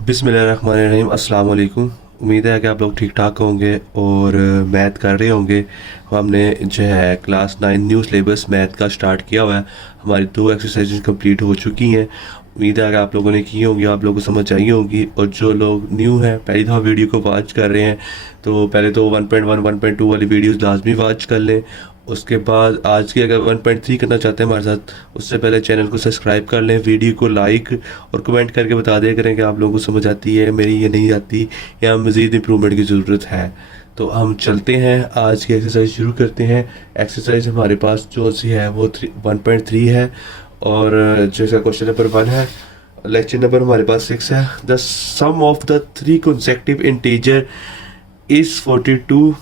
बिस्मिल्लाहिर्रहमानिर्रहीम अस्सलाम वालेकुम। उम्मीद है कि आप लोग ठीक ठाक होंगे और मैथ कर रहे होंगे। हमने जो है क्लास 9 न्यू सिलेबस मैथ का स्टार्ट किया हुआ है। हमारी 2 एक्सरसाइजेज कंप्लीट हो चुकी हैं। उम्मीद है कि आप लोगों ने की होंगी, आप लोगों को समझ आई होंगी। और जो लोग न्यू हैं, पहली दफ़ा वीडियो को वॉच कर रहे हैं, तो पहले तो 1.1 1.2 वाली वीडियोस लाजमी वॉच कर लें। उसके बाद आज की अगर 1.3 करना चाहते हैं हमारे साथ, उससे पहले चैनल को सब्सक्राइब कर लें, वीडियो को लाइक और कमेंट करके बता दिया करें कि आप लोगों को समझ आती है मेरी, ये नहीं आती, या मज़ीद इम्प्रूवमेंट की ज़रूरत है। तो हम चलते हैं, आज की एक्सरसाइज शुरू करते हैं। एक्सरसाइज हमारे पास जो सी है वो 1.3 है, और जैसा क्वेश्चन नंबर 1 है। लेक्चर नंबर हमारे पास 6 है। The sum of the 3 consecutive integer is 42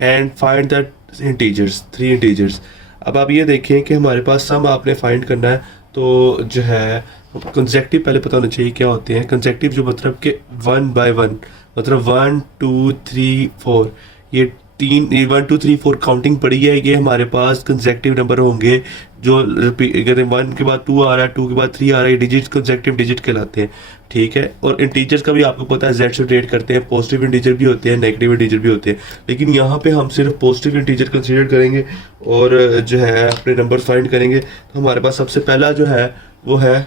and find the integers, 3 integers. अब आप ये देखें कि हमारे पास सम आपने फाइंड करना है, तो जो है कंसेक्टिव पहले पता होना चाहिए क्या होते हैं। कंसेक्टिव जो मतलब कि 1 by 1, मतलब 1 2 3 4, ये 1 2 3 4 काउंटिंग पड़ी है, ये हमारे पास कंसेक्टिव नंबर होंगे। जो रिपीट कहते हैं 1 के बाद 2 आ रहा है, 2 के बाद 3 आ रहा है, डिजिट कंसेक्टिव डिजिट कहलाते हैं। ठीक है। और इंटीजर्स का भी आपको पता है, जेड से रोटेट करते हैं। पॉजिटिव इंटीजर भी होते हैं, नेगेटिव इंटीजर भी होते हैं, लेकिन यहाँ पे हम सिर्फ पॉजिटिव इंटीजर कंसीडर करेंगे और जो है अपने नंबर फाइंड करेंगे। तो हमारे पास सबसे पहला जो है वो है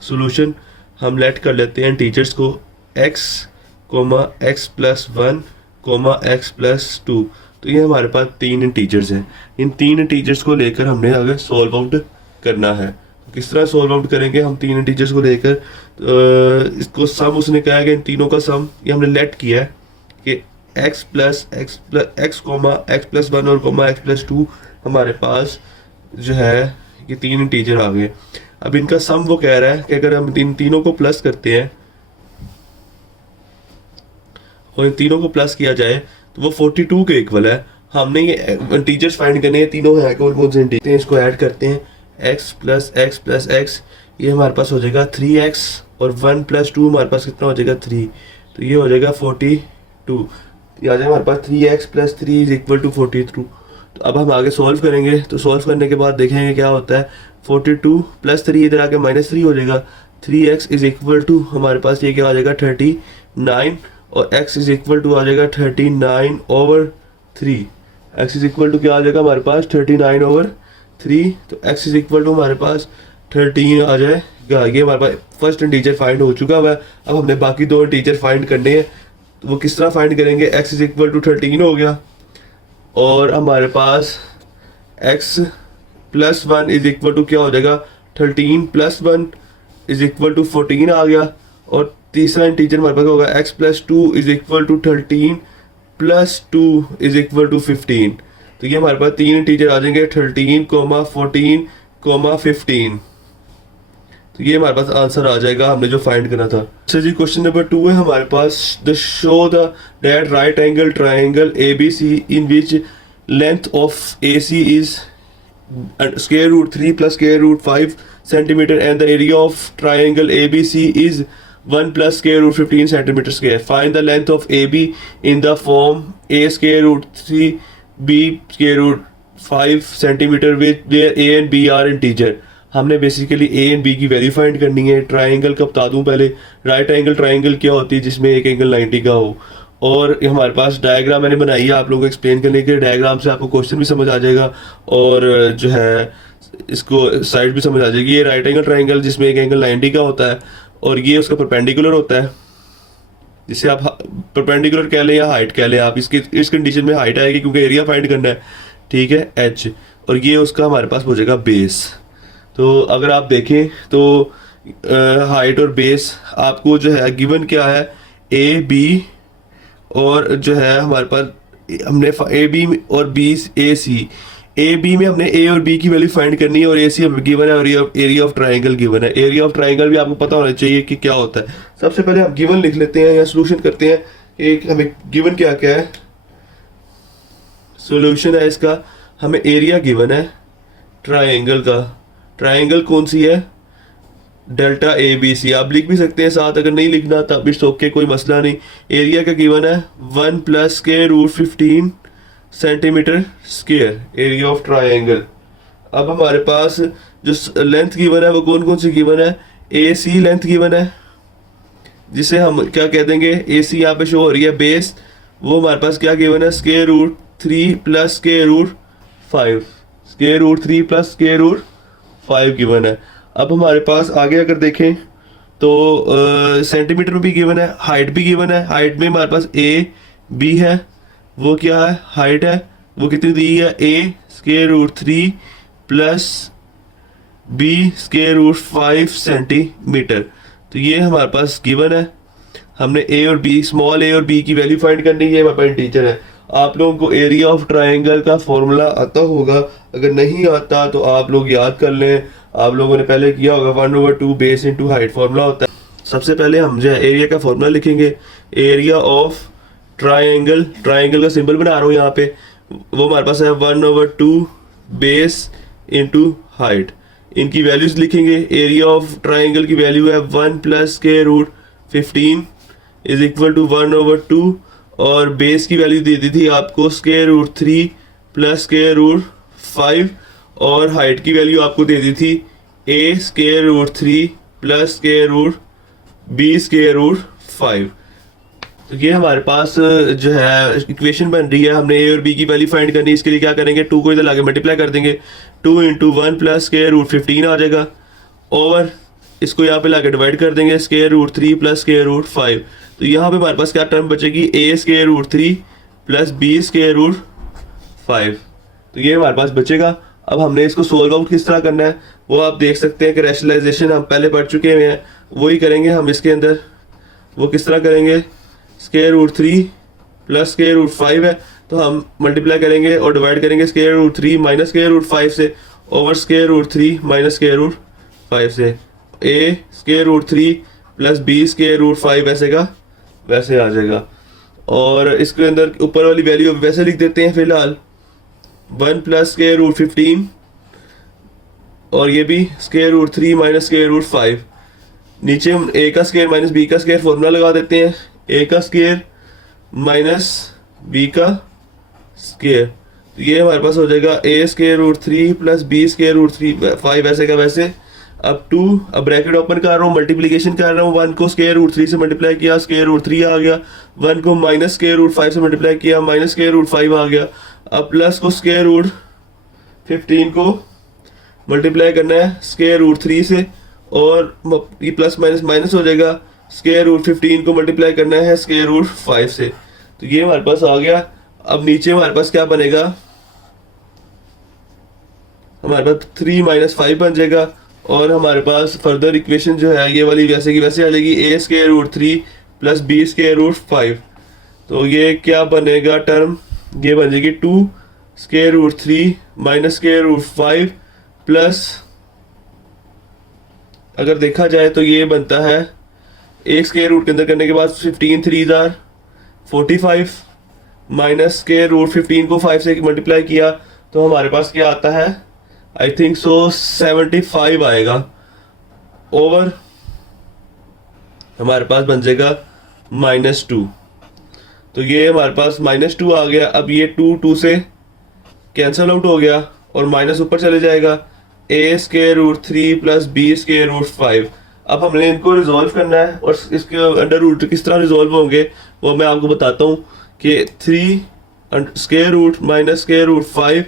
सॉल्यूशन। हम लेट कर लेते हैं टीचर्स को x, x plus 1, x plus 2। तो ये हमारे पास 3 इंटीजर्स हैं। इन 3 इंटीजर्स को लेकर हमने आगे सॉल्व आउट करना है। तो किस तरह सॉल्व आउट करेंगे हम 3 इंटीजर्स को लेकर? इसको सम उसने कहा है कि इन तीनों का सम, ये हमने लेट किया है कि x प्लस x प्लस 1 और x प्लस 2 हमारे पास जो है ये 3 इंटीजर आ गए। अब इनका सम वो कह रहा है कि अगर हम इन तीनों को प्लस करते हैं और इन तीनों को प्लस किया जाए तो वो 42 के इक्वल है। हमने ये इंटीजर्स फाइंड करने हैं, तीनों हैं कौन कौन से इंटीजर, इसको ऐड करते हैं। x प्लस x, ये हमारे पास हो जाएगा 3x, और 1 प्लस 2 हमारे पास कितना हो जाएगा 3, तो ये हो जाएगा 42। ये आ जाएगा हमारे पास 3x plus 3 is equal to 42। तो अब हम आगे सॉल्व करेंगे, तो सॉल्व करने के बाद देखेंगे क्या होता है। 42 प्लस 3 इधर आके -3 हो जाएगा। 3x इज इक्वल टू हमारे पास ये क्या आ जाएगा 39, और x इज इक्वल टू आ जाएगा 39/3। x इज इक्वल टू क्या आ जाएगा हमारे पास 39/3। तो x इज इक्वल टू हमारे पास 13 आ जाएगा। ये हमारे पास फर्स्ट इंटीजर फाइंड हो चुका हुआ है। अब हमने बाकी 2 इंटीजर फाइंड करने हैं, तो वो किस तरह फाइंड करेंगे। x इज इक्वल टू 13 हो गया, और हमारे पास x plus 1 is equal to क्या हो जाएगा 13 प्लस 1 इज इक्वल टू 14 आ गया। और तीसरा इंटीजर हमारे पास होगा x plus 2 is equal to 13 plus 2 is equal to 15। तो ये हमारे पास 3 इंटीजर आ जाएंगे, 13, 14, 15। तो ये हमारे पास आंसर आ जाएगा हमने जो फाइंड करना था। अच्छा जी, क्वेश्चन नंबर 2 है हमारे पास। The show the that right angle triangle ABC in which length of AC is square root 3 plus square root 5 centimeter and the area of triangle ABC is 1 plus square root 15 centimeter square. Find the length of AB in the form a square root 3 b square root 5 centimeter with where a and b are integer. हमने basically A and B की value find करनी है। Triangle का बता दूं पहले, right angle triangle क्या होती है जिसमें एक एंगल 90 का हो। और हमारे पास डायग्राम मैंने बनाई है आप लोगों को एक्सप्लेन करने के लिए। डायग्राम से आपको क्वेश्चन भी समझ आ जाएगा और जो है इसको साइड भी समझ आ जाएगी। ये राइट एंगल ट्राइंगल जिसमें एक एंगल 90 का होता है और ये उसका परपेंडिकुलर होता है, जिसे आप परपेंडिकुलर कह लें या हाइट कह लें। आप इसकी इस कंडीशन में हाइट आएगी क्योंकि एरिया फाइंड करना है, ठीक है, h। और ये उसका हमारे पास हो जाएगा बेस। तो अगर आप देखें तो हाइट और बेस आपको जो है गिवन क्या है, ए बी, और जो है हमारे पास हमने ए बी और B A C. A B में हमने ए और बी की वैल्यू फाइंड करनी है, और ए सी हमें गिवन है, और एरिया ऑफ ट्राइंगल गिवन है। एरिया ऑफ ट्राइंगल भी आपको पता होना चाहिए कि क्या होता है। सबसे पहले हम गिवन लिख लेते हैं या सोल्यूशन करते हैं। एक हमें गिवन क्या क्या है, सोल्यूशन है इसका। हमें एरिया गिवन है ट्राइंगल का। ट्राइंगल कौन सी है, डेल्टा ए बी सी। आप लिख भी सकते हैं साथ, अगर नहीं लिखना तब इट्स ओके, कोई मसला नहीं। एरिया का गिवन है 1 plus square root 15 centimetre square, area of triangle. अब हमारे पास जो लेंथ गिवन है वो कौन कौन सी गिवन है, ए सी लेंथ गिवन है, जिसे हम क्या कह देंगे, ए सी यहाँ पे शो हो रही है बेस, वो हमारे पास क्या गिवन है, square root 3 plus square root 5, square root 3 plus square root 5 given है। अब हमारे पास आगे अगर देखें तो सेंटीमीटर में भी गिवन है, हाइट भी गिवन है। हाइट में हमारे पास ए बी है, वो क्या है, हाइट है, वो कितनी दी है, A square root 3 plus B square root 5 centimetre. तो ये हमारे पास गिवन है। हमने ए और बी, स्मॉल ए और बी की वैल्यू फाइंड करनी है। हमारे पास टीचर है, आप लोगों को एरिया ऑफ ट्रायंगल का फॉर्मूला आता होगा, अगर नहीं आता तो आप लोग याद कर लें, आप लोगों ने पहले किया होगा 1/2 बेस इंटू हाइट फॉर्मूला होता है। सबसे पहले हम जो है एरिया का फॉर्मूला लिखेंगे, एरिया ऑफ ट्रायंगल, ट्रायंगल का सिंबल बना रहा हूँ यहाँ पे, वो हमारे पास है 1/2 बेस इंटू हाइट। इनकी वैल्यूज लिखेंगे, एरिया ऑफ ट्रायंगल की वैल्यू है 1 plus square root 15 is equal to 1/2, और बेस की वैल्यू दे दी थी आपको square root 3 plus square root 5, और हाइट की वैल्यू आपको दे दी थी A square root 3 plus square root B square root 5। तो ये हमारे पास जो है इक्वेशन बन रही है। हमने ए और बी की वैल्यू फाइंड करनी है। इसके लिए क्या करेंगे, 2 को इधर लाके मल्टीप्लाई कर देंगे, 2 इंटू 1 प्लस स्क्वायर रूट 15 आ जाएगा, ओवर इसको यहाँ पे लाके डिवाइड कर देंगे, square root 3 plus square root 5। तो यहाँ पे हमारे पास क्या टर्म बचेगी, A square root 3 plus B square root 5। तो ये हमारे पास बचेगा। अब हमने इसको सोल्व आउट किस तरह करना है वो आप देख सकते हैं कि रैशनलाइजेशन हम पहले पढ़ चुके हुए हैं, वही करेंगे हम इसके अंदर। वो किस तरह करेंगे, square root 3 plus square root 5 है, तो हम मल्टीप्लाई करेंगे और डिवाइड करेंगे square root 3 minus square root 5 से, over square root 3 minus square root 5 से। A square root 3 plus B square root 5 ऐसे का वैसे आ जाएगा। और इसके अंदर ऊपर वाली वैल्यू वैसे लिख देते हैं फिलहाल, 1 प्लस स्क्वायर रूट 15, और ये भी square root 3 minus square root 5। नीचे हम ए का स्क्वायर माइनस बी का स्क्वायर फॉर्मूला लगा देते हैं, ए का स्क्वायर माइनस बी का स्क्वायर। तो ये हमारे पास हो जाएगा A square root 3 plus B square root 5 ऐसे का वैसे। अब 2, अब ब्रैकेट ओपन कर रहा हूँ, मल्टीप्लिकेशन कर रहा हूँ, 1 को स्क्वायर रूट 3 से मल्टीप्लाई किया, स्क्वायर रूट 3 आ गया, 1 को माइनस स्क्वायर रूट 5 से मल्टीप्लाई किया, माइनस स्क्वायर रूट 5 आ गया। अब प्लस को स्क्वायर रूट 15 को मल्टीप्लाई करना है स्क्वायर रूट 3 से, और ये प्लस माइनस माइनस हो जाएगा, स्क्वायर रूट 15 को मल्टीप्लाई करना है स्क्वायर रूट 5 से। तो ये हमारे पास आ गया। अब नीचे हमारे पास क्या बनेगा, हमारे पास 3 माइनस 5 बन जाएगा, और हमारे पास फर्दर इक्वेशन जो है ये वाली वैसे की वैसे आ जाएगी, A square root 3 plus B square root 5। तो ये क्या बनेगा टर्म, ये बन जाएगी 2 square root 3 minus square root 5 plus, अगर देखा जाए तो ये बनता है एक स्क्वायर रूट के अंदर करने के बाद 15 3 जार 45 माइनस स्क्वायर रूट 15 को 5 से मल्टीप्लाई किया तो हमारे पास क्या आता है, आई थिंक सो 75 आएगा, ओवर हमारे पास बन जाएगा -2। तो ये हमारे पास -2 आ गया। अब ये 2 से कैंसल आउट हो गया और माइनस ऊपर चले जाएगा, A square root 3 plus B square root 5। अब हमने इनको रिजॉल्व करना है और इसके अंडर रूट किस तरह रिजॉल्व होंगे वो मैं आपको बताता हूँ कि 3 square root minus square root 5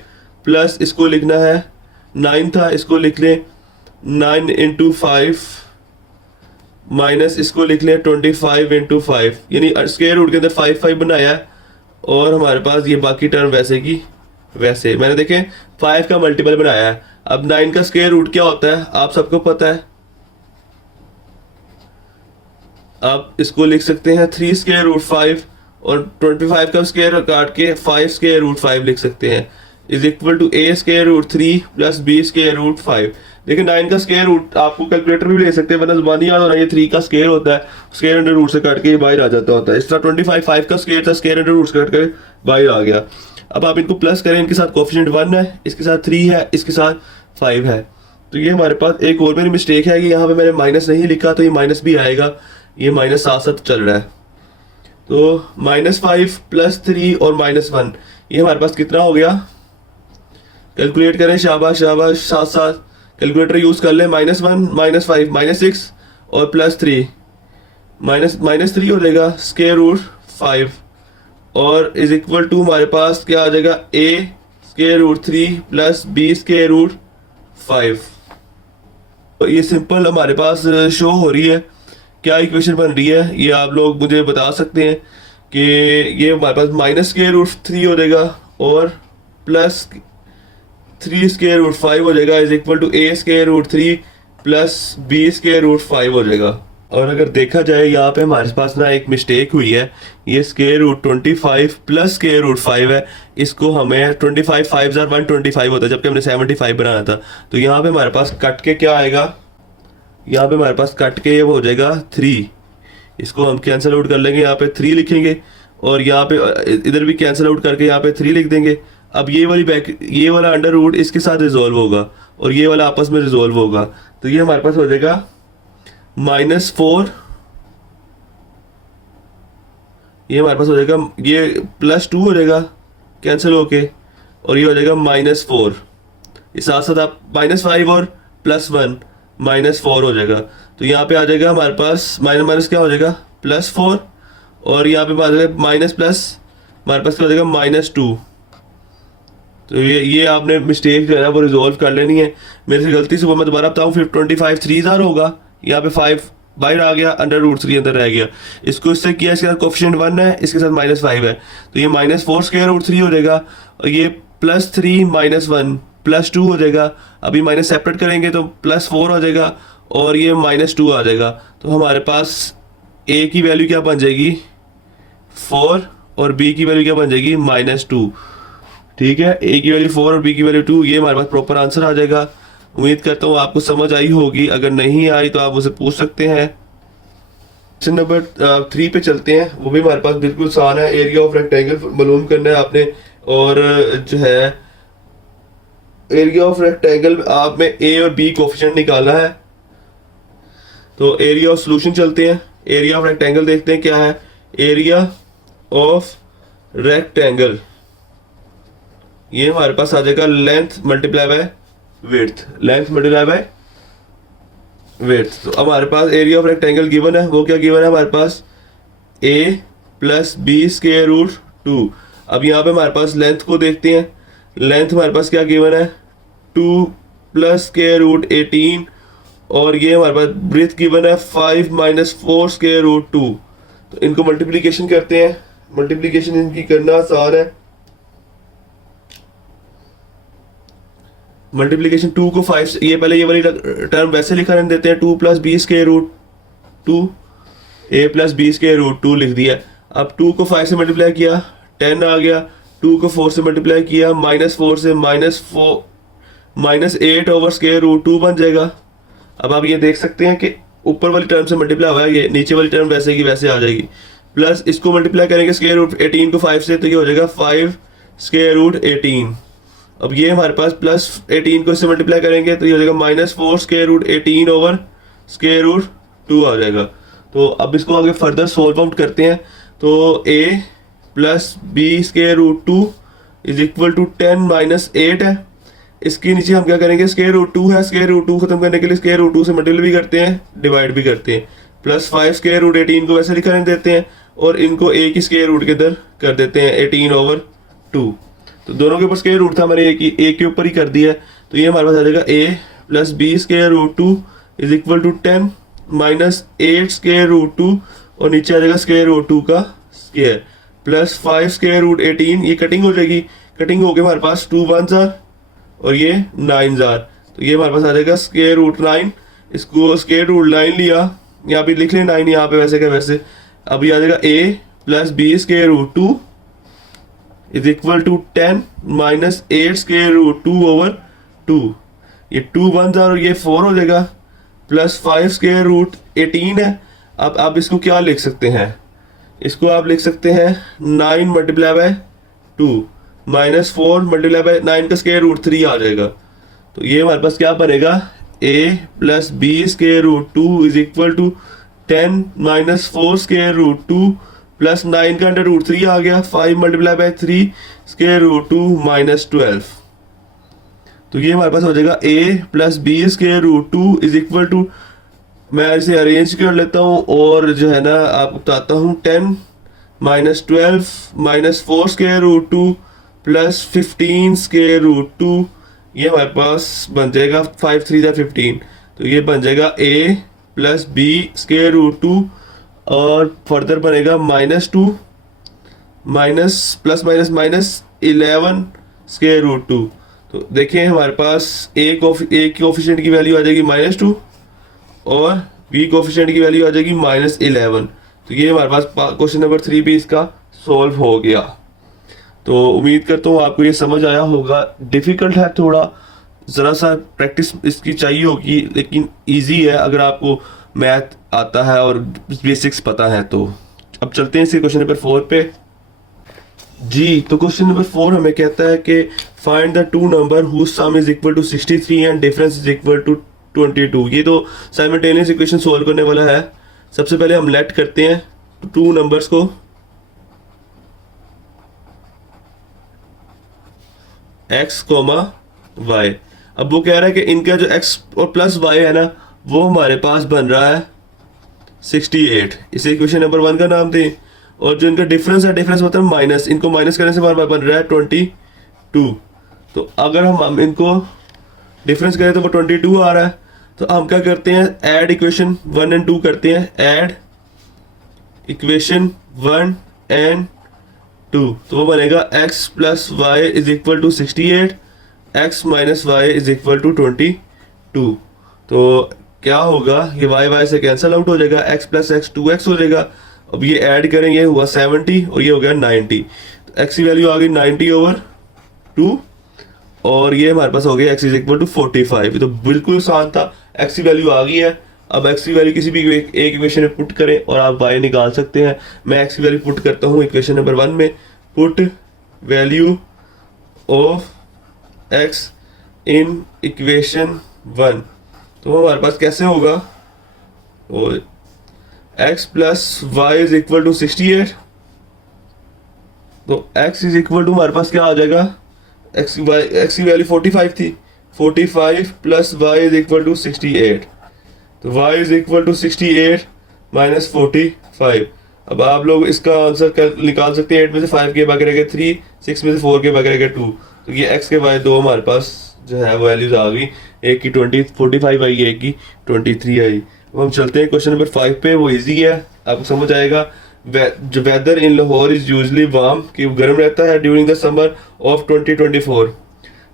plus इसको लिखना है 9 था, इसको लिख लें 9 इंटू 5 माइनस इसको लिख लें 25 इंटू 5, यानी स्क्वायर रूट के अंदर 5 5 बनाया है और हमारे पास ये बाकी टर्म वैसे की वैसे। मैंने देखें 5 का मल्टीपल बनाया है। अब 9 का स्क्वायर रूट क्या होता है आप सबको पता है, आप इसको लिख सकते हैं 3 स्क्वायर रूट 5 और 25 का स्क्वायर काट के 5 स्क्वायर रूट 5 लिख सकते हैं, is equal to a square root 3 plus B square root 5। देखिए 9 का स्क्वायर रूट आपको कैलकुलेटर भी ले सकते हैं, वरना जुबानी याद होना, ये 3 का स्क्वायर होता है, स्क्वायर अंडर रूट से काट के ये बाहर आ जाता होता है। इस तरह 25 5 का स्क्वायर था, स्क्वायर अंडर रूट से काट के बाहर आ गया। अब आप इनको प्लस करें, इनके साथ कोफिशिएंट 1 है, इसके साथ 3 है, इसके साथ 5 है। तो ये हमारे पास एक और मेरी मिस्टेक है कि यहाँ पे मैंने माइनस नहीं लिखा, तो ये माइनस भी आएगा, ये माइनस साथ साथ चल रहा है। तो -5 प्लस 3 और -1 ये हमारे पास कितना हो गया, कैलकुलेट करें, शाबाश शाबाश, साथ साथ कैलकुलेटर यूज कर ले। -1 -5 -6 और +3 माइनस 3 हो जाएगा स्क्वायर रूट 5 और इज इक्वल टू हमारे पास क्या आ जाएगा a square root 3 plus b square root 5। तो ये सिंपल हमारे पास शो हो रही है। क्या इक्वेशन बन रही है ये आप लोग मुझे बता सकते हैं कि ये हमारे पास माइनस स्क्वायर रूट 3 हो जाएगा और प्लस 3 स्क्वायर रूट 5 हो जाएगा is equal to a square root 3 plus b square root 5 हो जाएगा। और अगर देखा जाए यहाँ पे हमारे पास ना एक मिस्टेक हुई है, ये square root 25 plus square root 5 है, इसको हमें 25 5 जार 125 होता है जबकि हमने 75 बनाना था। तो यहाँ पे हमारे पास कट के क्या आएगा, यहाँ पे हमारे पास कट के ये हो जाएगा 3, इसको हम कैंसिल आउट कर लेंगे, यहाँ पे 3 लिखेंगे और यहाँ पे इधर भी कैंसिल आउट करके यहाँ पे 3 लिख देंगे। अब ये वाला अंडर रूट इसके साथ रिजोल्व होगा और ये वाला आपस में रिजोल्व होगा, तो ये हमारे पास हो जाएगा -4, ये हमारे पास हो जाएगा, ये +2 हो जाएगा कैंसिल होके और ये हो जाएगा -4, इस साथ साथ आप -5 और +1 -4 हो जाएगा। तो यहाँ पे आ जाएगा हमारे पास माइनस क्या हो जाएगा +4 और यहाँ पे आ जाएगा माइनस प्लस हमारे पास क्या हो जाएगा -2। तो ये आपने मिस्टेक जो है ना वो रिजोल्व कर लेनी है। मेरे से गलती से वो मैं दोबारा बताऊँ, फिर 25 3 जार होगा, यहाँ पे 5 बाहर आ गया, अंडर रूट 3 अंदर रह गया, इसको इससे किया, इसके साथ कोफिशिएंट 1 है, इसके साथ -5 है, तो ये -4 स्क्वायर रूट 3 हो जाएगा और ये +3 -1 +2 हो जाएगा। अभी माइनस सेपरेट करेंगे तो +4 हो जाएगा और ये -2 आ जाएगा। तो हमारे पास a की वैल्यू क्या बन जाएगी 4 और b की वैल्यू क्या बन जाएगी -2। ठीक है, a की वैल्यू 4 और b की वैल्यू 2, ये हमारे पास प्रॉपर आंसर आ जाएगा। उम्मीद करता हूँ आपको समझ आई होगी, अगर नहीं आई तो आप मुझे पूछ सकते हैं। क्वेश्चन नंबर 3 पे चलते हैं, वो भी हमारे पास बिल्कुल आसान है। एरिया ऑफ रेक्टेंगल मालूम करना है आपने और जो है एरिया ऑफ रेक्टेंगल आप में a और b कोफिशिएंट निकालना है। तो एरिया ऑफ सॉल्यूशन चलते हैं, एरिया ऑफ रेक्टेंगल देखते हैं क्या है। एरिया ऑफ रेक्टेंगल ये हमारे पास आ जाएगा length multiply by width, length multiply by width. तो हमारे पास एरिया ऑफ रेक्टेंगल गिवन है, वो क्या गिवन है हमारे पास a plus B square root 2। अब यहाँ पे हमारे पास लेंथ को देखते हैं, लेंथ हमारे पास क्या गिवन है 2 प्लस स्क्वायर रूट 18 और ये हमारे पास ब्रेथ गिवन है 5 - 4 स्क्वायर रूट 2। तो इनको मल्टीप्लीकेशन करते हैं, मल्टीप्लीकेशन इनकी करना आसान है। मल्टीप्लीकेशन 2 को 5 से, ये पहले ये वाली टर्म वैसे लिखा रहने देते हैं 2 plus B square root 2, a plus B square root 2 लिख दिया। अब 2 को 5 से मल्टीप्लाई किया 10 आ गया, 2 को 4 से मल्टीप्लाई किया -4 से -8 ओवर स्क्वायर रूट 2 बन जाएगा। अब आप ये देख सकते हैं कि ऊपर वाली टर्म से मल्टीप्लाई हुआ है, ये नीचे वाली टर्म वैसे की वैसे आ जाएगी। प्लस इसको मल्टीप्लाई करेंगे स्क्वायर रूट 18 को 5 से, तो ये हो जाएगा 5 स्क्वायर रूट 18। अब ये हमारे पास प्लस 18 को इससे मल्टीप्लाई करेंगे तो ये हो जाएगा -4 square root 18 over square root 2 आ जाएगा। तो अब इसको आगे फर्दर सोल्व आउट करते हैं। तो a plus B square root 2 is equal to 10 - 8 है। इसके नीचे हम क्या करेंगे, स्क्वायर रूट 2 है, स्क्वायर रूट 2 खत्म करने के लिए स्क्वायर रूट 2 से मल्टीप्लाई भी करते हैं, डिवाइड भी करते हैं। प्लस 5 स्क्वायर रूट 18 को वैसे लिखा रहने देते हैं और इनको a की स्क्वायर रूट के इधर कर देते हैं 18 ओवर 2। तो दोनों के ऊपर स्क्वायर रूट था, मैंने एक के ऊपर ही कर दिया। तो ये हमारे पास आ जाएगा a plus B square root 2 is equal to 10 - 8 square root 2 और नीचे आ जाएगा स्क्वायर रूट 2 का स्क्वायर प्लस 5 स्क्वायर रूट 18। ये कटिंग हो जाएगी, कटिंग हो गई हमारे पास 2 1 जार और ये 9 जार। तो ये हमारे पास आ जाएगा स्क्वायर रूट 9, इसको स्क्वायर रूट 9 लिया, यहाँ पे लिख लें 9 यहाँ पे वैसे क्या वैसे। अब ये आ जाएगा a plus B square root 2 is equal to 10 - 8 square root 2 ओवर 2। ये 2 1 जार और ये 4 हो जाएगा प्लस 5 स्क्वायर रूट 18 है। अब आप इसको क्या लिख सकते हैं, इसको आप लिख सकते हैं 9 मल्टीप्लाई बाय 2 -4 मल्टीप्लाई बाय 9 का स्क्वायर रूट 3 आ जाएगा। तो ये हमारे पास क्या बनेगा a plus B square root 2 is equal to 10 - 4 square root 2 प्लस 9 का अंडर रूट 3 आ गया, 5 मल्टीप्लाई बाय 3 स्क्वायर रूट 2 -12। तो ये हमारे पास हो जाएगा a plus B square root 2 is equal to मैं इसे अरेंज कर लेता हूँ और जो है ना आपको बताता हूँ। 10 minus 12 minus 4 square root 2 plus 15 square root 2, ये हमारे पास बन जाएगा 5 3 15। तो ये बन जाएगा a plus B square root 2 और फर्दर बनेगा -2 minus plus minus minus 11 square root 2। तो देखिए हमारे पास a की कोफिशिएंट की वैल्यू आ जाएगी -2 और बी कोफिशिएंट की वैल्यू आ जाएगी -11। तो ये हमारे पास क्वेश्चन नंबर 3 भी इसका सॉल्व हो गया। तो उम्मीद करता हूँ आपको ये समझ आया होगा। डिफ़िकल्ट है थोड़ा, ज़रा सा प्रैक्टिस इसकी चाहिए होगी, लेकिन इजी है अगर आपको मैथ आता है और बेसिक्स पता है तो। अब चलते हैं इसी क्वेश्चन नंबर 4 पे। जी, तो क्वेश्चन नंबर 4 हमें कहता है कि find the two number whose sum is equal to 63 and difference is equal to 22। ये तो साइमल्टेनियस इक्वेशन सोल्व करने वाला है। सबसे पहले हम लेट करते हैं टू नंबर्स को, x, y। अब वो कह रहा है कि इनका जो x और प्लस y है ना, वो हमारे पास बन रहा है 68। इसे इक्वेशन नंबर 1 का नाम दें। और जो इनका डिफरेंस है, डिफरेंस मतलब माइनस, इनको माइनस करने से हमारे पास बन रहा है 22। तो अगर हम इनको डिफरेंस करें तो वो 22 आ रहा है। तो हम क्या करते हैं, ऐड इक्वेशन 1 एंड 2 करते हैं। ऐड इक्वेशन 1 एंड 2, तो वो बनेगा x plus y is equal to 68, x minus y is equal to 22। तो क्या होगा, ये y से कैंसिल आउट हो जाएगा, x प्लस x 2x हो जाएगा। अब ये ऐड करेंगे, हुआ 70 और ये हो गया 90। तो x की वैल्यू आ गई 90/2 और ये हमारे पास हो गया x इज इक्वल टू 45। तो बिल्कुल आसान था, x की वैल्यू आ गई है। अब x की वैल्यू किसी भी एक इक्वेशन में पुट करें और आप y निकाल सकते हैं। मैं x की वैल्यू पुट करता हूँ इक्वेशन नंबर 1 में। Put value of x in equation 1, तो हमारे पास कैसे होगा, और x plus y is equal to 68। तो x इज इक्वल टू हमारे पास क्या आ जाएगा, x की वैल्यू 45 थी, 45 plus y is equal to 68। तो y is equal to 68 minus 45। अब आप लोग इसका आंसर निकाल सकते हैं। 8 में से 5 के बाकी रह गए 3, 6 में से 4 के बाकी रह गए 2। तो ये x के y 2 हमारे पास जो है वैल्यूज आ गई। एक की 45 आई, एक की 23 आई। अब हम चलते हैं क्वेश्चन नंबर 5 पे। वो इजी है, आपको समझ आएगा। जो weather in Lahore is usually warm, कि गर्म रहता है ड्यूरिंग द समर ऑफ 2024।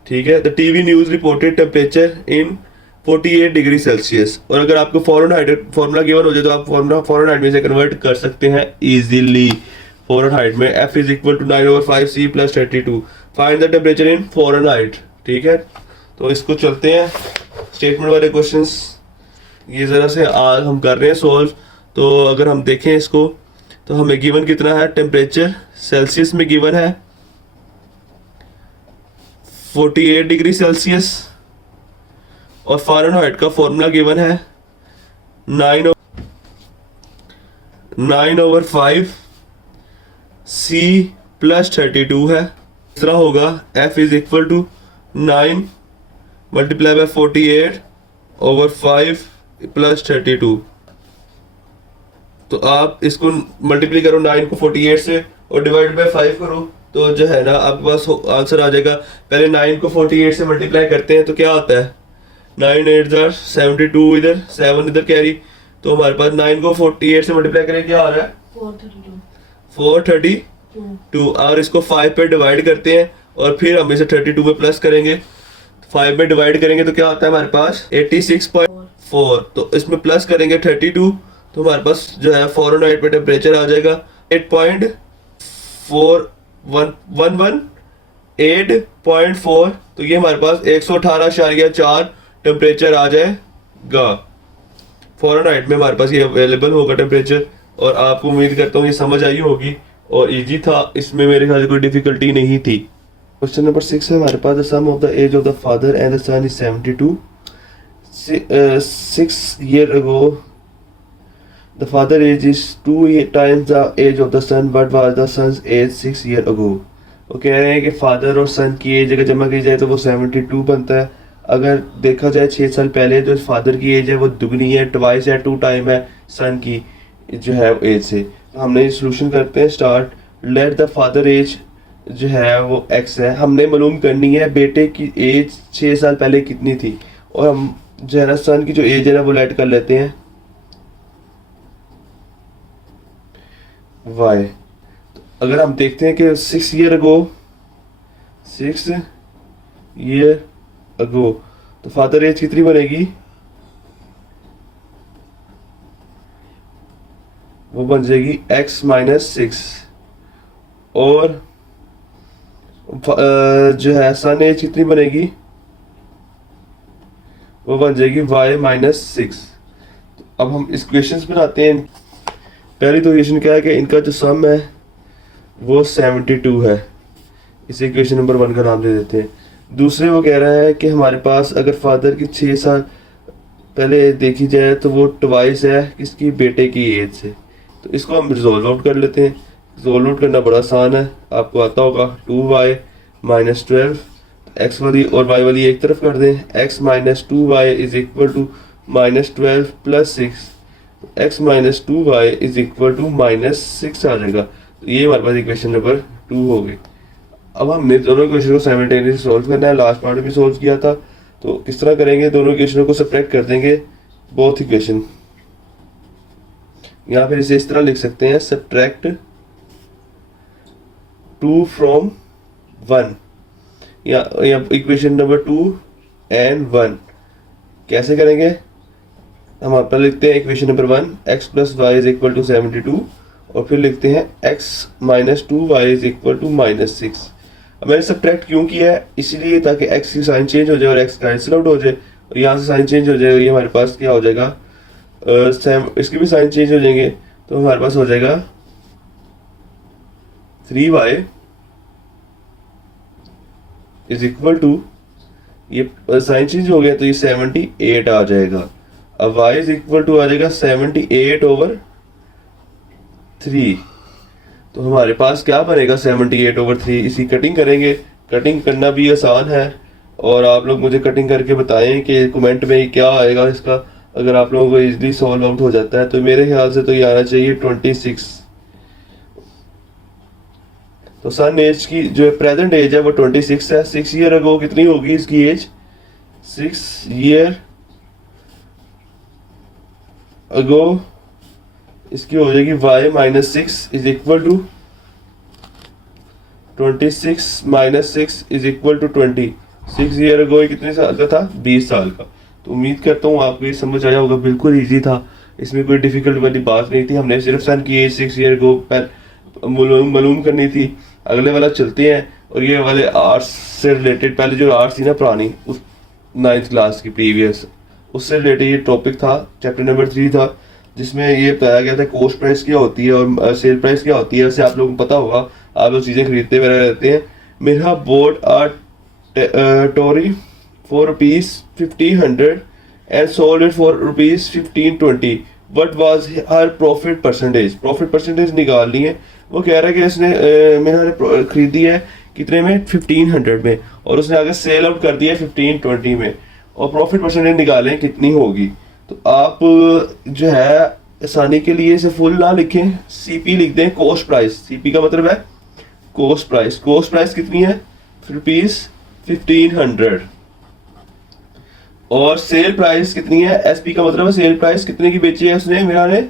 ठीक है। The TV news reported temperature in 48 degree Celsius. और अगर आपको फॉरेनहाइट फॉर्मूला गिवन हो जाए तो आप फॉर्मूला फॉरेनहाइट में से कन्वर्ट कर सकते हैं इजीली। फॉरेनहाइट में F is equal to 9/5 C plus 32। Find the temperature in Fahrenheit. ठीक है, तो इसको चलते हैं स्टेटमेंट वाले क्वेश्चंस। ये ज़रा से आज हम कर रहे हैं सॉल्व। तो अगर हम देखें इसको, तो हमें गिवन कितना है, टेम्परेचर सेल्सियस में गिवन है 48 डिग्री सेल्सियस और फ़ारेनहाइट का फॉर्मूला गिवन है 9/5 C प्लस 32 है। तीसरा होगा F is equal to 9 multiply by 48/5 plus 32। तो आप इसको मल्टीप्लाई करो 9 को 48 से और डिवाइड बाय 5 करो, तो जो है ना आपके पास आंसर आ जाएगा। पहले 9 को 48 से मल्टीप्लाई करते हैं तो क्या आता है, 9 8 72, इधर 7 इधर कैरी। तो हमारे पास 9 को 48 से मल्टीप्लाई करें, क्या आ रहा है 432। और इसको 5 पे डिवाइड करते हैं और फिर हम इसे 32 में प्लस करेंगे। 5 में डिवाइड करेंगे तो क्या आता है हमारे पास 86.4। तो इसमें प्लस करेंगे 32, तो हमारे पास जो है फ़ारेनहाइट में टेम्परेचर आ जाएगा 8.4 तो ये हमारे पास 118.4 टेम्परेचर आ जाएगा। फ़ारेनहाइट में हमारे पास ये अवेलेबल होगा टेम्परेचर। और आपको उम्मीद करता हूँ ये समझ आई होगी और इजी था, इसमें मेरे ख्याल से कोई डिफिकल्टी नहीं थी। क्वेश्चन नंबर 6 है हमारे पास। The sum of the age of the father and the son is 72। 6 years ago the father age is 2 times the age of the son, but was the son's age 6 years ago। वो कह रहे हैं कि father और सन की as अगर जमा की जाए तो वो 72 बनता है अगर देखा जाए 6 साल पहले जो फादर की एज है वो दुगनी है, ट्वाइस है, 2 टाइम है सन की जो है एज से। तो हमने सोल्यूशन करते हैं start. Let the father age जो है वो एक्स है, हमने मालूम करनी है बेटे की एज 6 साल पहले कितनी थी, और हम जो है ना सन की जो एज है ना वो लेट कर लेते हैं वाई। अगर हम देखते हैं कि 6 ईयर अगो तो फादर एज कितनी बनेगी, वो बन जाएगी x-6। और जो है सन एज कितनी बनेगी, वो बन जाएगी y-6। अब हम इस क्वेश्चन बनाते हैं। पहली तो इक्वेशन क्या है कि इनका जो सम है वो 72 है, इसे इक्वेशन नंबर 1 का नाम दे देते हैं। दूसरे वो कह रहा है कि हमारे पास अगर फादर की 6 साल पहले देखी जाए तो वो ट्वाइस है किसकी, बेटे की एज से। तो इसको हम रिजोल्व आउट कर लेते हैं। रिजोल्व आउट करना बड़ा आसान है, आपको आता होगा। 2y-12 एक्स वाली और वाई वाली एक तरफ कर दें। x-2y is equal to -12 + 6, x-2y is equal to -6 आ जाएगा। तो ये हमारे पास इक्वेशन नंबर 2 हो गई। अब हमने दोनों क्वेश्चन को साइमल्टेनियसली सॉल्व करना है। लास्ट पार्ट में भी सॉल्व किया था, तो किस तरह करेंगे, दोनों इक्वेशनों को सब्ट्रैक्ट कर देंगे बोथ इक्वेशन, या फिर इसे इस तरह लिख सकते हैं सब्ट्रैक्ट 2 from 1, या इक्वेशन नंबर 2 and 1 कैसे करेंगे। हम आप लिखते हैं equation number 1 x + y is equal to 72, और फिर लिखते हैं x-2y इज इक्वल टू -6। अब मैंने सब्ट्रैक्ट क्यों किया है, इसीलिए ताकि x की साइन चेंज हो जाए और x कैंसिल आउट हो जाए, और यहाँ से साइन चेंज हो जाए, ये हमारे पास क्या हो जाएगा, इसके भी साइन चेंज हो जाएंगे, तो हमारे पास हो जाएगा 3y इज इक्वल टू, ये साइन चेंज हो गया तो ये 78 आ जाएगा। अब y इज इक्वल टू आ जाएगा 78/3। तो हमारे पास क्या बनेगा 78/3। इसी कटिंग करेंगे, कटिंग करना भी आसान है, और आप लोग मुझे कटिंग करके बताएं कि कमेंट में क्या आएगा इसका। अगर आप लोगों को इजीली सॉल्व आउट हो जाता है तो मेरे ख्याल से तो ये आना चाहिए 26। तो सन एज की जो प्रेजेंट एज है वो 26 है। 6 ईयर अगो कितनी होगी इसकी एज, 6 ईयर अगो इसकी हो जाएगी y-6 is equal to 26 -6 is equal to 20। 6 year ago ये कितने साल का था, 20 साल का। तो उम्मीद करता हूँ आपको ये समझ आया होगा, बिल्कुल इजी था, इसमें कोई डिफिकल्ट वाली बात नहीं थी। हमने सिर्फ सन की एज 6 ईयर अगो पर मालूम करनी थी। अगले वाला चलते हैं, और ये वाले आर्ट्स से रिलेटेड, पहले जो आर्ट्स थी ना पुरानी, उस 9th क्लास की प्रीवियस, उससे रिलेटेड ये टॉपिक था, चैप्टर नंबर 3 था, जिसमें ये बताया गया था कॉस्ट प्राइस क्या होती है और सेल प्राइस क्या होती है। वैसे आप लोगों को पता होगा, आप लोग चीज़ें खरीदते वगैरह रहते हैं। मेरा board Tori for ₹1500 and sold it for ₹1520. What was her profit percentage? Profit percentage निकालनी है। वो कह रहा है कि इसने मैंने खरीदी है कितने में, 1500 में, और उसने आगे सेल आउट कर दिया 1520 में, और प्रॉफिट परसेंटेज निकालें कितनी होगी। तो आप जो है आसानी के लिए इसे फुल ना लिखें, सीपी लिख दें, कॉस्ट प्राइस। सीपी का मतलब है कॉस्ट प्राइस। कॉस्ट प्राइस कितनी है, ₹1500, और सेल प्राइस कितनी है, एसपी का मतलब है सेल प्राइस कितने की बेची है उसने, मेरा ने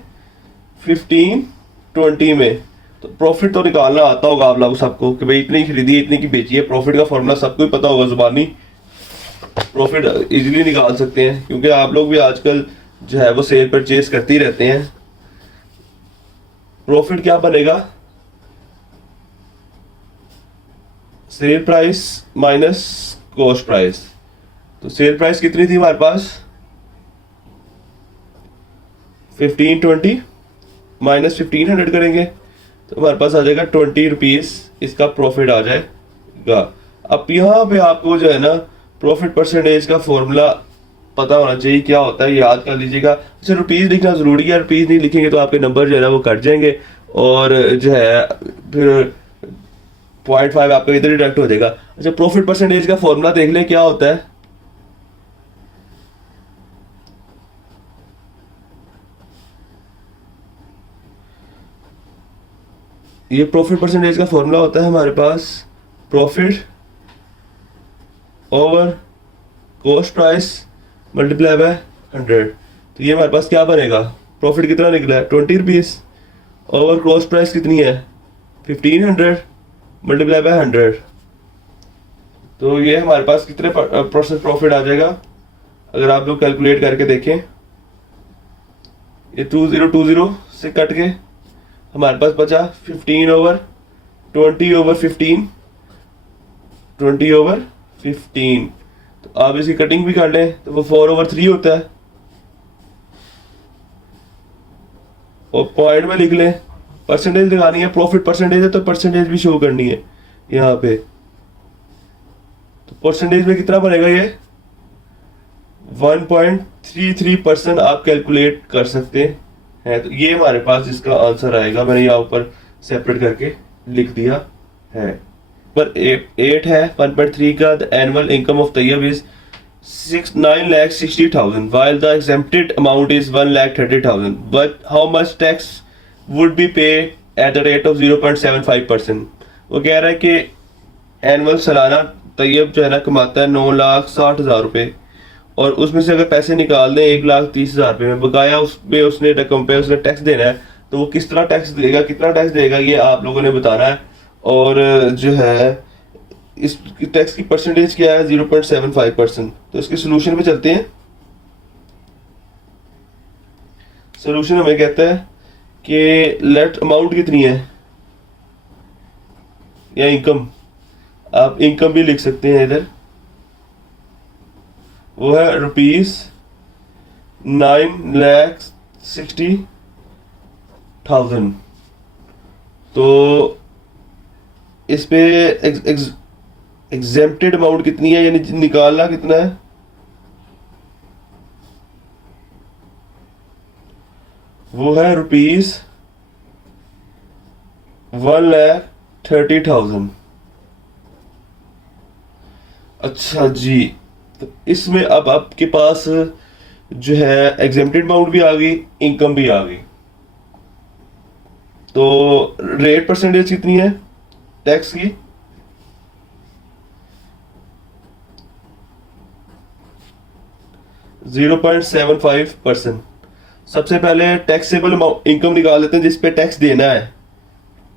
1520 में। तो प्रॉफिट तो निकालना आता होगा आप लोगों सबको कि भाई इतनी खरीदी है, इतनी की बेची है। प्रॉफिट का फॉर्मूला सबको ही पता होगा, जुबानी प्रॉफिट इजीली निकाल सकते हैं, क्योंकि आप लोग भी आजकल जो है वो सेल परचेज करते ही रहते हैं। प्रॉफिट क्या बनेगा, sale price minus cost price. तो सेल प्राइस कितनी थी हमारे पास, 1520 माइनस 1500 करेंगे तो हमारे पास आ जाएगा 20 रुपीज, इसका प्रॉफिट आ जाएगा। अब यहाँ पे आपको जो है ना प्रॉफिट परसेंटेज का फॉर्मूला पता होना चाहिए, क्या होता है याद कर लीजिएगा। अच्छा, रुपीज लिखना जरूरी है, रुपीज नहीं लिखेंगे तो आपके नंबर जो है ना वो कट जाएंगे, और जो है फिर 0.5 आपका इधर डिडक्ट हो जाएगा। अच्छा, प्रॉफिट परसेंटेज का फॉर्मूला देख ले क्या होता है, ये प्रॉफिट परसेंटेज का फॉर्मूला होता है हमारे पास, profit over cost price multiply by 100। तो ये हमारे पास क्या बनेगा, प्रॉफिट कितना निकला है 20 रुपीज़, ओवर कॉस्ट प्राइस कितनी है 1500 मल्टीप्लाई बाय 100। तो ये हमारे पास कितने % प्रॉफिट आ जाएगा अगर आप लोग कैलकुलेट करके देखें। ये 2020 से कट के हमारे पास बचा 15 ओवर 20 ओवर 15, 20 ओवर 15। तो आप इसकी कटिंग भी कर लें तो वो 4 ओवर 3 होता है, और पॉइंट में लिख लें। परसेंटेज लगानी है, प्रॉफिट परसेंटेज है तो परसेंटेज भी शो करनी है यहाँ पे। तो परसेंटेज में कितना बनेगा ये 1.33% आप कैलकुलेट कर सकते हैं। तो ये हमारे पास इसका आंसर आएगा, मैंने यहाँ ऊपर सेपरेट करके लिख दिया है। पर 8 है 1.3 का, the annual income of Tayyab is 9,60,000 while the exempted amount is 1,30,000, but how much tax would be paid at the rate of 0.75%। वो कह रहा है कि एनुअल सालाना तैयब जो है ना कमाता है 9,60,000 रुपये, और उसमें से अगर पैसे निकाल दें 1,30,000 रुपये में, बकाया उसमें उसने रकम पे उसने टैक्स देना है, तो वो किस तरह टैक्स देगा, कितना टैक्स देगा, ये आप लोगों ने बताना है। और जो है इस टैक्स की परसेंटेज क्या है 0.75%। तो इसके सोल्यूशन पे चलते हैं। सोल्यूशन हमें कहता है कि लेट अमाउंट कितनी है, या इनकम, आप इनकम भी लिख सकते हैं इधर, वो है ₹9,60,000। तो इस पे एग्जेम्प्टेड अमाउंट कितनी है, यानी निकालना कितना है, वो है ₹1,30,000। अच्छा जी, तो इसमें अब आपके पास जो है एग्जेम्प्टेड अमाउंट भी आ गई, इनकम भी आ गई। तो रेट परसेंटेज कितनी है टैक्स की, %0.75%। सबसे पहले टैक्सेबल इनकम निकाल लेते हैं जिसपे टैक्स देना है,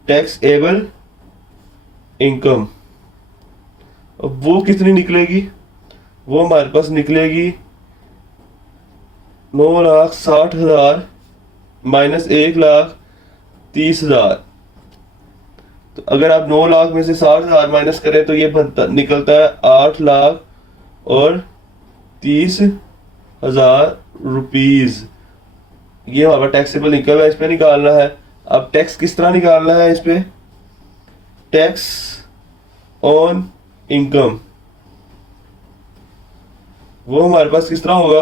टैक्सेबल इनकम। अब वो कितनी निकलेगी, वो हमारे पास निकलेगी 9,60,000 माइनस 1,30,000। तो अगर आप 9 लाख में से 60,000 माइनस करें तो ये निकलता है 8,30,000 रुपीज। ये हमारा टैक्सेबल इनकम है, इस पे निकालना है। अब टैक्स किस तरह निकालना है, इस पे टैक्स ऑन इनकम, वो हमारे पास किस तरह होगा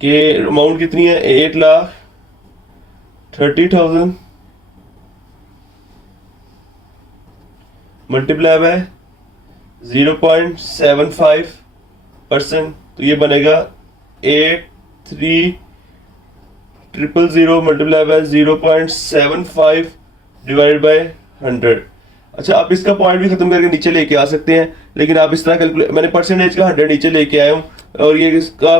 कि अमाउंट कितनी है 8,30,000 मल्टीप्लाई बाय 0.75%। तो ये बनेगा 8,3,000 मल्टीप्लाई बाय 0.75 डिवाइड बाय 100। अच्छा, आप इसका पॉइंट भी खत्म करके नीचे लेके आ सकते हैं, लेकिन आप इस तरह कैलकुलेट, मैंने परसेंटेज का 100 नीचे लेके आया हूँ, और ये इसका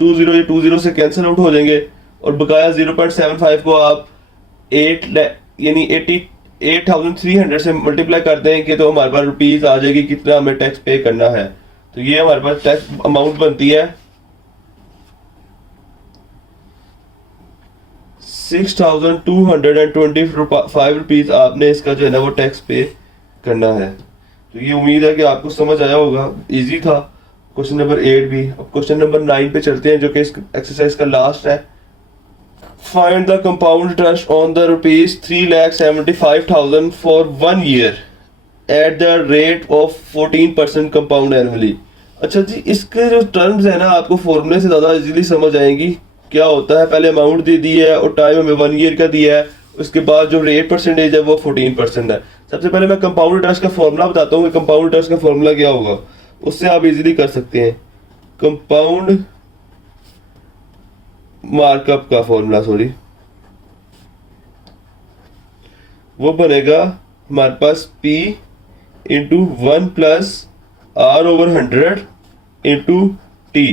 20 से कैंसिल आउट हो जाएंगे, और बकाया 0.75 को आप 8 यानी 88,300 से मल्टीप्लाई कर देंगे तो हमारे पास रुपीज आ जाएगी कितना हमें टैक्स पे करना है। तो ये हमारे पास टैक्स अमाउंट बनती है 6,225 रुपीज। आपने इसका जो है ना वो टैक्स पे करना है। तो ये उम्मीद है कि आपको समझ आया होगा, इजी था क्वेश्चन नंबर 8 भी। अब क्वेश्चन नंबर 9 पे चलते हैं जो कि इस एक्सरसाइज का लास्ट है। Find the compound interest on the ₹3,75,000 for 1 year at the rate of 14% compound annually. अच्छा जी, इसके जो टर्म्स है ना आपको फॉर्मूले से ज़्यादा इजीली समझ आएंगी। क्या होता है, पहले अमाउंट दे दी है और टाइम हमें 1 ईयर का दिया है, उसके बाद जो रेट परसेंटेज है वो 14% है। सबसे पहले मैं कंपाउंड इंटरेस्ट का फॉर्मूला बताता हूँ कि कंपाउंड इंटरेस्ट का फॉर्मूला क्या होगा, उससे आप इजीली कर सकते हैं। कंपाउंड मार्कअप का फॉर्मूला, सॉरी, वो बनेगा हमारे पास P into 1 plus R over 100 into T.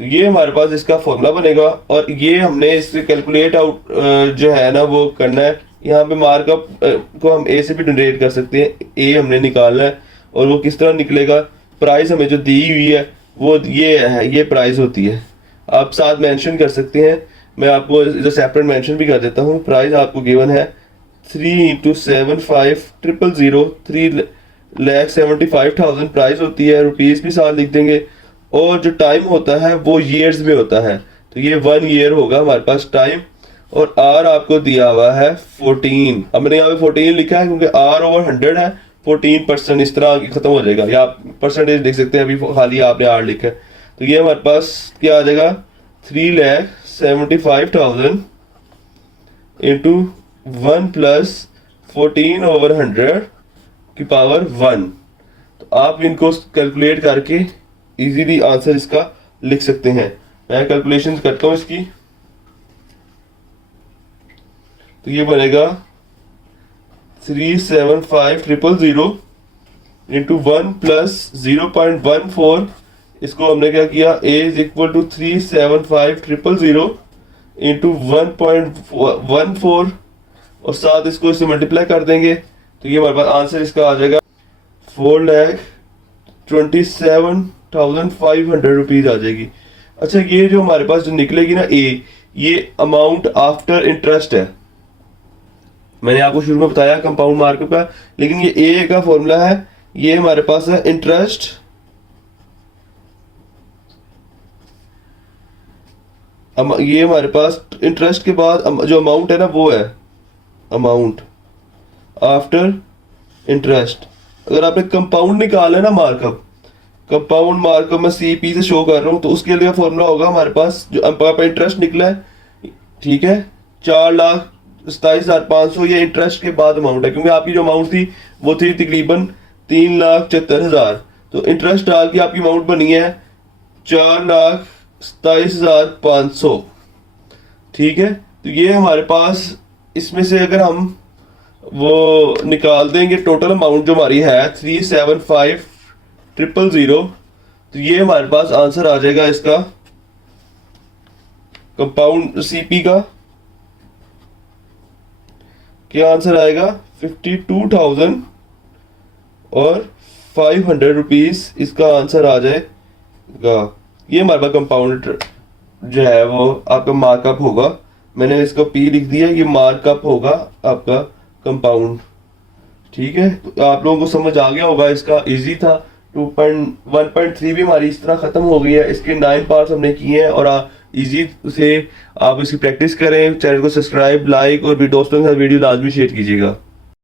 तो ये हमारे पास इसका फॉर्मूला बनेगा और ये हमने इससे कैलकुलेट आउट जो है ना वो करना है। यहाँ पे मार्कअप को हम ए से भी जनरेट कर सकते हैं, ए हमने निकालना है और वो किस तरह निकलेगा। प्राइस हमें जो दी हुई है वो ये है, ये प्राइस होती है। आप साथ मेंशन कर सकते हैं, मैं आपको इधर सेपरेट मेंशन भी कर देता हूँ। प्राइस आपको गिवन है 3 इंटू 75000, 3,75,000 प्राइस होती है, रुपीज़ भी साथ लिख देंगे। और जो टाइम होता है वो ईयर्स में होता है, तो ये 1 ईयर होगा हमारे पास टाइम। और आर आपको दिया हुआ है 14, हमने यहाँ पे 14 लिखा है क्योंकि आर ओवर 100 है, 14% इस तरह खत्म हो जाएगा, या आप परसेंटेज लिख सकते हैं, अभी खाली आपने आर लिखा है। तो ये हमारे पास क्या आ जाएगा 3,75,000 इंटू 1 प्लस 14 ओवर 100 की पावर 1। तो आप इनको कैलकुलेट करके इजीली आंसर इसका लिख सकते हैं। मैं कैलकुलेशन करता हूं इसकी, तो ये बनेगा 375,000 इंटू 1 प्लस 0.14। इसको हमने क्या किया, a is equal to 375,000 into 1.14 और साथ इसको इससे मल्टीप्लाई कर देंगे। तो ये हमारे पास आंसर इसका आ जाएगा 4,27,500 रुपीज आ जाएगी। अच्छा, ये जो हमारे पास जो निकलेगी ना ए, ये अमाउंट आफ्टर इंटरेस्ट है। मैंने आपको शुरू में बताया कंपाउंड मार्कअप का, लेकिन ये ए का फॉर्मूला है, ये हमारे पास है इंटरेस्ट ये हमारे पास इंटरेस्ट के बाद जो अमाउंट है ना वो है अमाउंट आफ्टर इंटरेस्ट। अगर आपने कंपाउंड निकाला है ना मार्कअप, कंपाउंड मार्कअप में सीपी से शो कर रहा हूं, तो उसके लिए फॉर्मूला होगा हमारे पास जो आपका इंटरेस्ट निकला है, ठीक है, 4,27,500, ये इंटरेस्ट के बाद अमाउंट है, क्योंकि आपकी जो अमाउंट थी वो थी तकरीबन 3,74,000। तो इंटरेस्ट डाल के आपकी अमाउंट बनी है 4,27,500, ठीक है। तो ये हमारे पास इसमें से अगर हम वो निकाल देंगे टोटल अमाउंट जो हमारी है 375,000, तो ये हमारे पास आंसर आ जाएगा इसका कंपाउंड सीपी का क्या आंसर आएगा 52,500 रुपीज इसका आंसर आ जाएगा। ये हमारे पास कंपाउंड जो है वो आपका मार्कअप होगा, मैंने इसको पी लिख दिया, ये मार्कअप होगा आपका कंपाउंड, ठीक है। तो आप लोगों को समझ आ गया होगा, इसका इजी था। 1.3 भी हमारी इस तरह खत्म हो गई है, इसके 9 पार्ट्स हमने किए हैं और इजी से आप इसकी प्रैक्टिस करें। चैनल को सब्सक्राइब, लाइक और भी दोस्तों के साथ वीडियो लाजमी शेयर कीजिएगा।